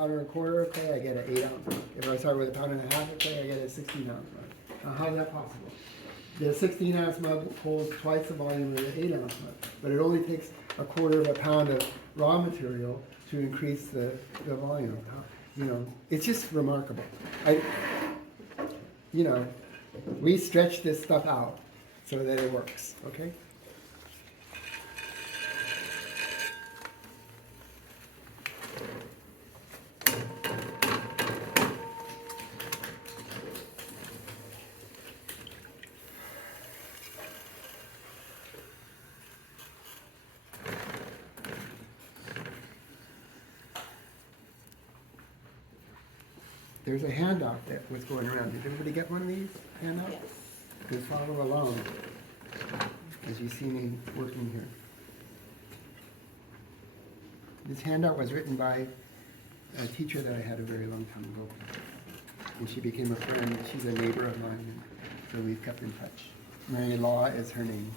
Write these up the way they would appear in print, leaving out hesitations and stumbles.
pound and a quarter of clay, I get an 8-ounce mug. If I start with a pound and a half of clay, I get a 16-ounce mug. Now, how is that possible? The 16-ounce mug holds twice the volume of the 8-ounce mug, but it only takes a quarter of a pound of raw material to increase the volume. You know, it's just remarkable. You know, we stretch this stuff out so that it works, okay? There's a handout that was going around. Did everybody get one of these handouts? Yes. Just follow along as you see me working here. This handout was written by a teacher that I had a very long time ago. And she became a friend. She's a neighbor of mine, and so we've kept in touch. Mary Law is her name.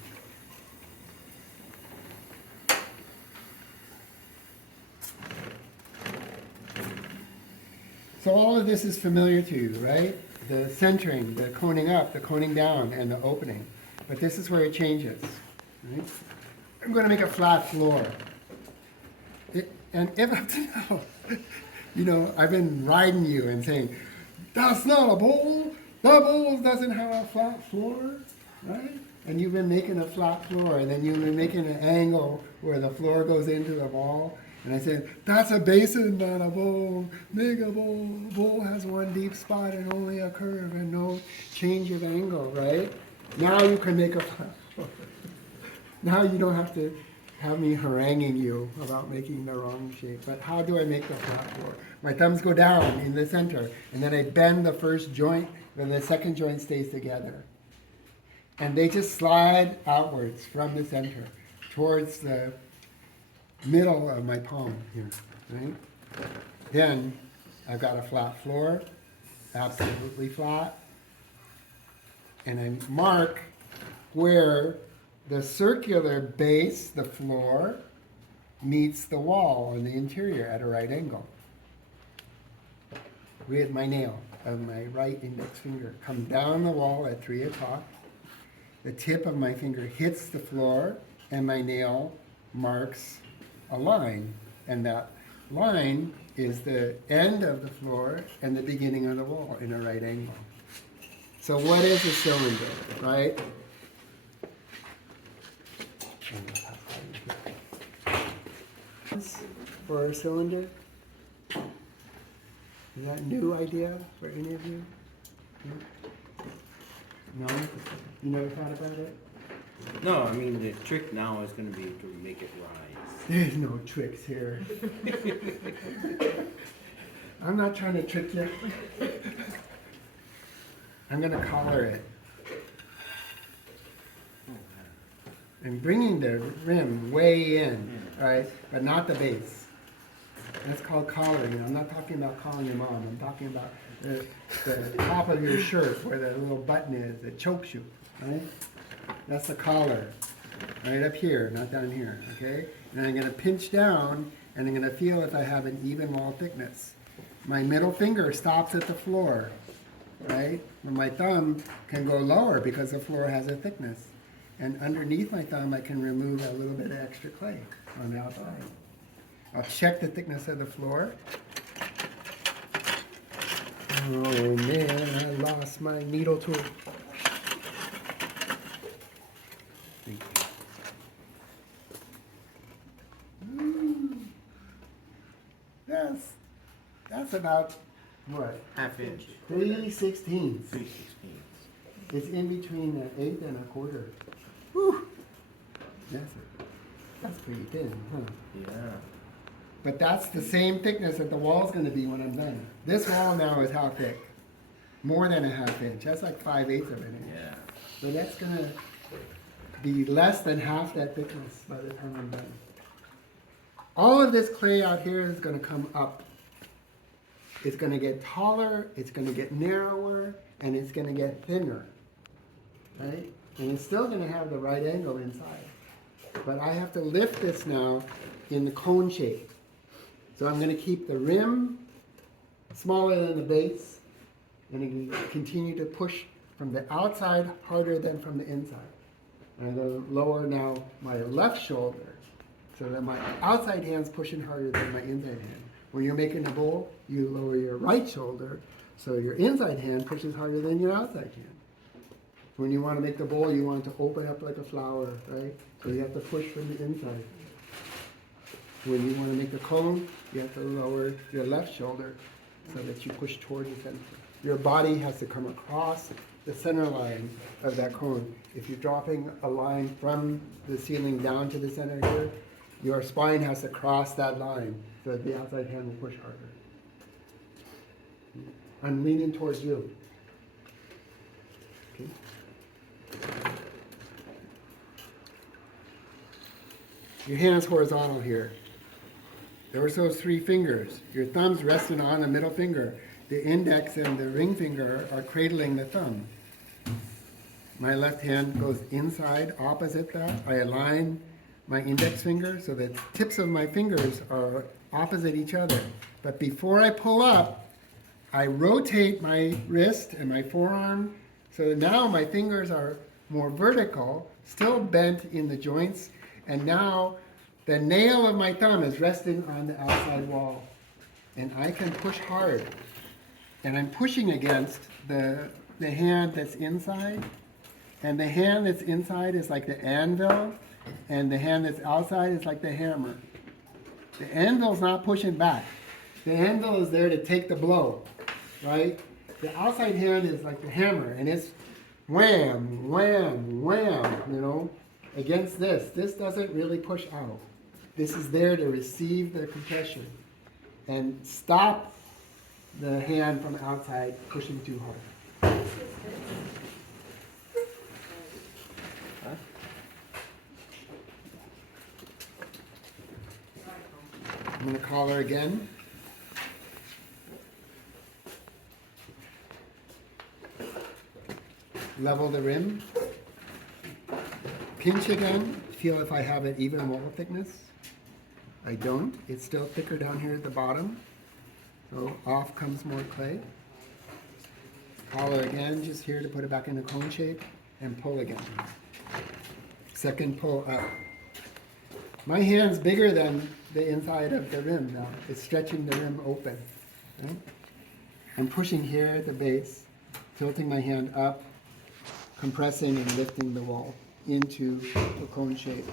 So all of this is familiar to you, right? The centering, the coning up, the coning down, and the opening. But this is where it changes. Right? I'm going to make a flat floor. And if up to now, you know, I've been riding you and saying, that's not a bowl. The bowl doesn't have a flat floor, right? And you've been making a flat floor, and then you've been making an angle where the floor goes into the wall. And I said, that's a basin, not a bowl. Make a bowl. Bowl has one deep spot and only a curve and no change of angle, right? Now you can make a flat floor. Now you don't have to have me haranguing you about making the wrong shape. But how do I make the flat floor? My thumbs go down in the center, and then I bend the first joint, and the second joint stays together. And they just slide outwards from the center towards the middle of my palm here, right? Then I've got a flat floor, absolutely flat, and I mark where the circular base, the floor, meets the wall on the interior at a right angle. With my nail of my right index finger, come down the wall at 3 o'clock. The tip of my finger hits the floor, and my nail marks a line, and that line is the end of the floor and the beginning of the wall in a right angle. So what is a cylinder, right? For a cylinder? Is that a new idea for any of you? No? You never thought about it? No, I mean, the trick now is going to be to make it rise. There's no tricks here. I'm not trying to trick you. I'm going to collar it. I'm bringing the rim way in, all right, but not the base. That's called collaring. I'm not talking about calling your mom. I'm talking about the top of your shirt where the little button is that chokes you, right? That's the collar, right up here, not down here, okay? And I'm going to pinch down, and I'm going to feel if I have an even wall thickness. My middle finger stops at the floor, right? And my thumb can go lower because the floor has a thickness. And underneath my thumb, I can remove a little bit of extra clay on the outside. I'll check the thickness of the floor. Oh man, I lost my needle tool. That's about, what? Half inch. 3/16. 3/16. It's in between an 1/8 and a 1/4. Whew. That's pretty thin, huh? Yeah. But that's the same thickness that the wall's going to be when I'm done. This wall now is how thick? More than a 1/2 inch. That's like 5/8 of an inch. Yeah. So that's going to be less than half that thickness by the time I'm done. All of this clay out here is going to come up. It's going to get taller, it's going to get narrower, and it's going to get thinner, right? And it's still going to have the right angle inside. But I have to lift this now in the cone shape. So I'm going to keep the rim smaller than the base, and you continue to push from the outside harder than from the inside. And I'm going to lower now my left shoulder so that my outside hand's pushing harder than my inside hand. When you're making a bowl, you lower your right shoulder so your inside hand pushes harder than your outside hand. When you want to make the bowl, you want it to open up like a flower, right? So you have to push from the inside. When you want to make a cone, you have to lower your left shoulder so that you push toward the center. Your body has to come across the center line of that cone. If you're dropping a line from the ceiling down to the center here, your spine has to cross that line so that the outside hand will push harder. I'm leaning towards you. Okay. Your hand's horizontal here. There's those three fingers. Your thumb's resting on the middle finger. The index and the ring finger are cradling the thumb. My left hand goes inside, opposite that. I align my index finger so the tips of my fingers are opposite each other. But before I pull up, I rotate my wrist and my forearm so that now my fingers are more vertical, still bent in the joints, and now the nail of my thumb is resting on the outside wall. And I can push hard. And I'm pushing against the hand that's inside. And the hand that's inside is like the anvil. And the hand that's outside is like the hammer. The anvil's not pushing back. The anvil is there to take the blow, right? The outside hand is like the hammer. And it's wham, wham, wham, you know, against this. This doesn't really push out. This is there to receive the compression and stop the hand from outside pushing too hard. I'm going to call her again. Level the rim. Pinch again. Feel if I have an even wall thickness. I don't. It's still thicker down here at the bottom. So off comes more clay. Collar again, just here to put it back in the cone shape, and pull again. Second pull up. My hand's bigger than the inside of the rim now. It's stretching the rim open. Right? I'm pushing here at the base, tilting my hand up, compressing and lifting the wall into the cone shape.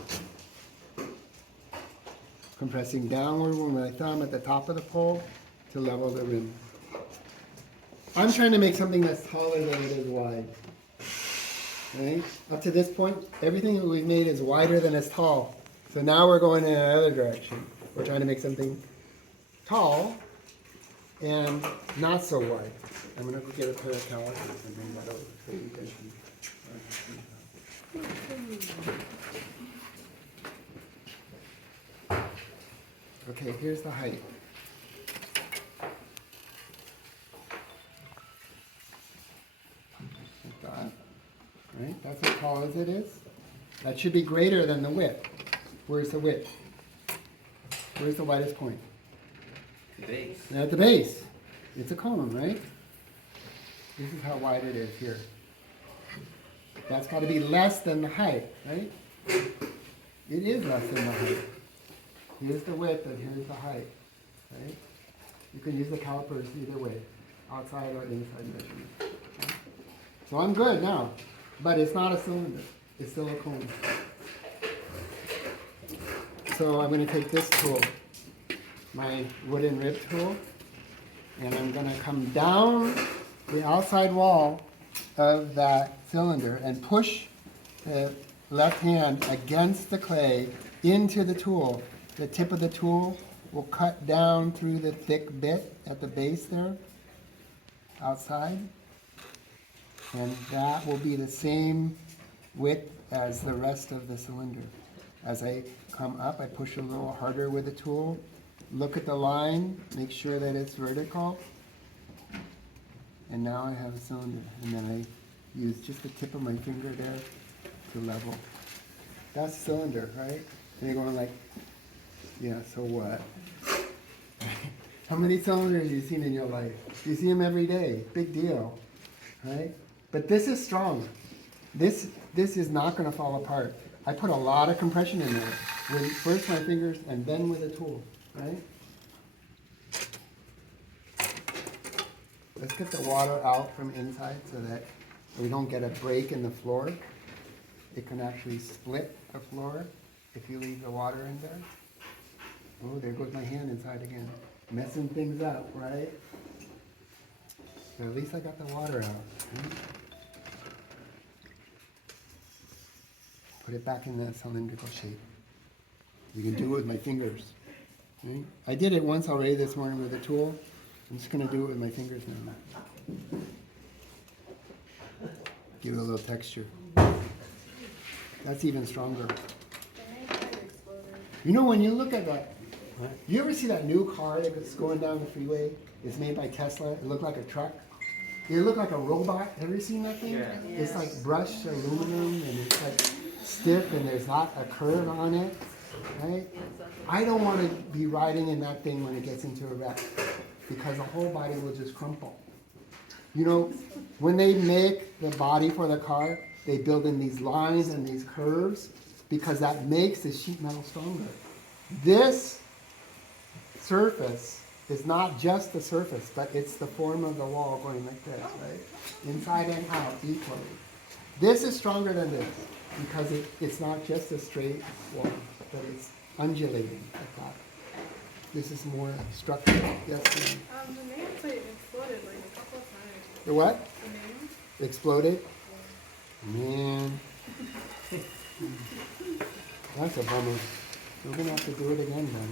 Compressing downward with my thumb at the top of the pole to level the rim. I'm trying to make something that's taller than it is wide. Right? Up to this point, everything that we've made is wider than it's tall. So now we're going in another direction. We're trying to make something tall and not so wide. I'm going to go get a pair of calipers and bring that over so you guys can. Okay, here's the height. Like that. Right? That's as tall as it is. That should be greater than the width. Where's the width? Where's the widest point? The base. At the base. It's a cone, right? This is how wide it is here. That's got to be less than the height, right? It is less than the height. Here's the width and here's the height, right? You can use the calipers either way, outside or inside measurement. Okay? So I'm good now, but it's not a cylinder. It's still a cone. So I'm going to take this tool, my wooden rib tool, and I'm going to come down the outside wall of that cylinder and push the left hand against the clay into the tool. The tip of the tool will cut down through the thick bit at the base there, outside. And that will be the same width as the rest of the cylinder. As I come up, I push a little harder with the tool. Look at the line, make sure that it's vertical. And now I have a cylinder. And then I use just the tip of my finger there to level. That's cylinder, right? And you're going like, yeah, so what? How many cylinders have you seen in your life? You see them every day. Big deal, right? But this is strong. This is not going to fall apart. I put a lot of compression in there. With first my fingers and then with a tool, right? Let's get the water out from inside so that we don't get a break in the floor. It can actually split the floor if you leave the water in there. Oh, there goes my hand inside again. Messing things up, right? So at least I got the water out. Right? Put it back in that cylindrical shape. You can do it with my fingers. Right? I did it once already this morning with a tool. I'm just going to do it with my fingers now. Give it a little texture. That's even stronger. You know, when you look at that, you ever see that new car that's going down the freeway? It's made by Tesla. It looked like a truck. It looked like a robot. Have you seen that thing? Yeah. It's like brushed aluminum and it's like stiff and there's not a curve on it, right? I don't want to be riding in that thing when it gets into a wreck because the whole body will just crumple. You know, when they make the body for the car, they build in these lines and these curves because that makes the sheet metal stronger. This surface is not just the surface, but it's the form of the wall going like this, right? Inside and out equally. This is stronger than this because it's not just a straight wall, but it's undulating like that. This is more structural. Yes, ma'am. The nail plate exploded like a couple of times. The what? The nail? Exploded? Man. That's a bummer. We're gonna have to do it again then.